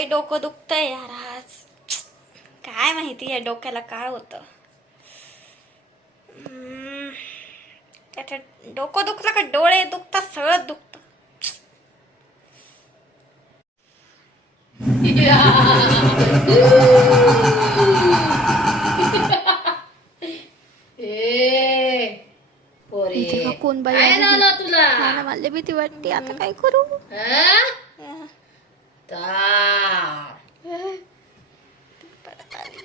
लय डोकं दुखतंय यार आज. काय माहिती या डोक्याला काय होतं. त्याच्या डोकं दुखलं का डोळे दुखतात, सगळं दुखतं. इथे का कोण बाई काय आली? झालं तुला? मला मला भीती वाटते, आता काय करू? परत आली.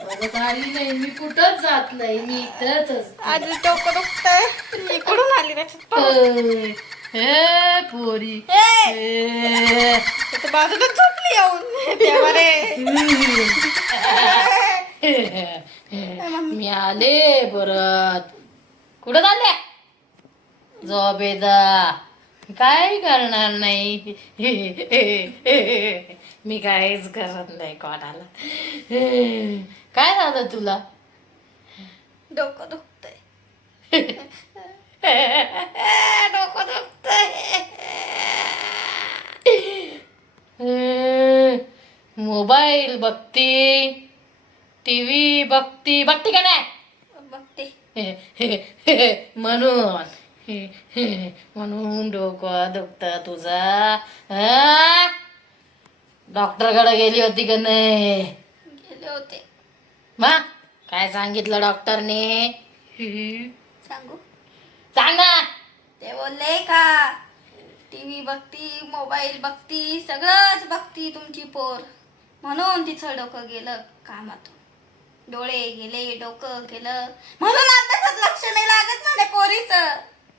परत आली नाही, मी कुठंच जात नाही, मी इथंच असते. आधी डोकं दुखतंय, इकडून आली त्याच्यात परत. हे पोरी त्याच्या बाजूला झोपली येऊन. देवा रे. मी आले परत. कुठं चालले? झोपेचा काय करणार नाही. मी काहीच करत नाही कोणाला. काय झालं तुला? डोकं दुखतंय. डोकं दुखतंय. मोबाईल बघती, टीव्ही बघती का नाही? बघते. म्हणून डोकं दुखतं तुझा. डॉक्टरकडे गेली होती का नाही? गेले होते. मा काय सांगितलं डॉक्टरने? सांगू? सांग ना. ते बोलले का टीव्ही बघती, मोबाईल बघती, सगळंच बघती तुमची पोर, म्हणून तिचं डोकं गेलं कामातून. डोळे गेले, डोकं गेलं, म्हणून अभ्यासात लक्ष नाही लागत माझ्या पोरीचं.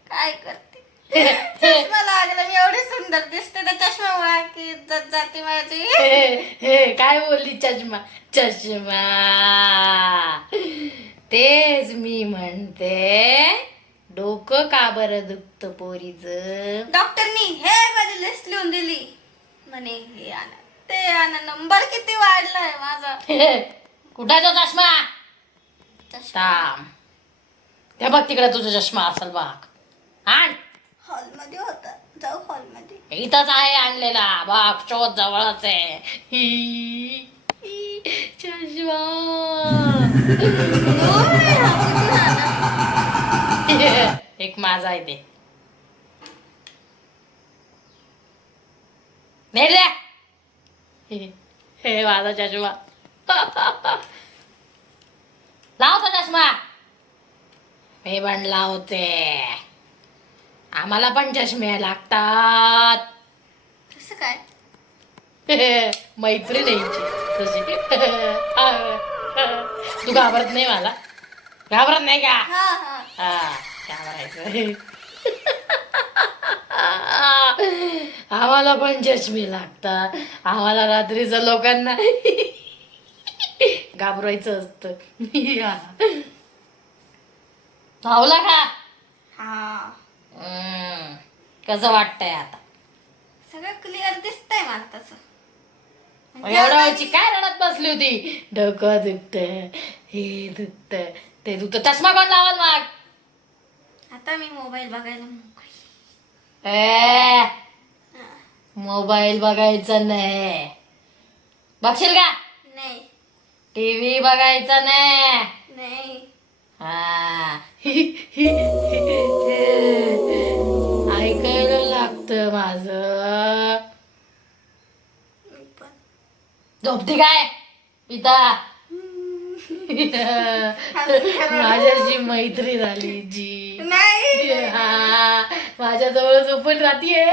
काय करते? चष्मा लागला, मी एवढी सुंदर दिसते त्या चष्म्यामुळे की इज्जत जाते माझी. काय बोलली? चष्मा तेच मी म्हणते. डोकं का बरं दुखतं पोरीचं? डॉक्टरनी हे माझी लिस्ट लिहून दिली, म्हणे हे आणा ते आणा. नंबर किती वाढलाय माझा. कुठं आहे तो चष्मा? थांब, ते बघ तिकडे तुझा चष्मा असेल बघ. आण. हॉलमध्ये होता, जाऊ हॉलमध्ये. इथंच आहे आणलेला बघ, शोध जवळच आहे. चष्मा एक माझा आहे ते. नाही रे, हे माझा चष्मा. लावतो चष्मा. मी पण लावते. आम्हाला पण चष्मे लागतात. कसं काय? मैत्री न्यायची तशी. तू घाबरत नाही मला? घाबरत नाही का? हा हा. हा, घाबरायचं. आम्हाला पण चष्मे लागतात. आम्हाला रात्रीचं लोकांना घाबरायचं असतं. धावला का? हा. कसं वाटतंय आता? सगळं क्लिअर दिसतंय मला तसं. एवढ्या वेळची काय रडत बसली होती? डोकं दुखतं, हे दुखतं, ते दुखतं. चष्मा कोण लावाल मग? आता मी मोबाईल बघायला मोकळी. मोबाईल बघायचा नाही. बघशील का? नाही टीव्ही बघायचा नाही. नाही. हा. ऐकायला लागतं माझं. मी पण. झोपती काय पिता? माझ्याशी मैत्री झाली जी. नाही. हा, माझ्याजवळ झोपून राहतीये.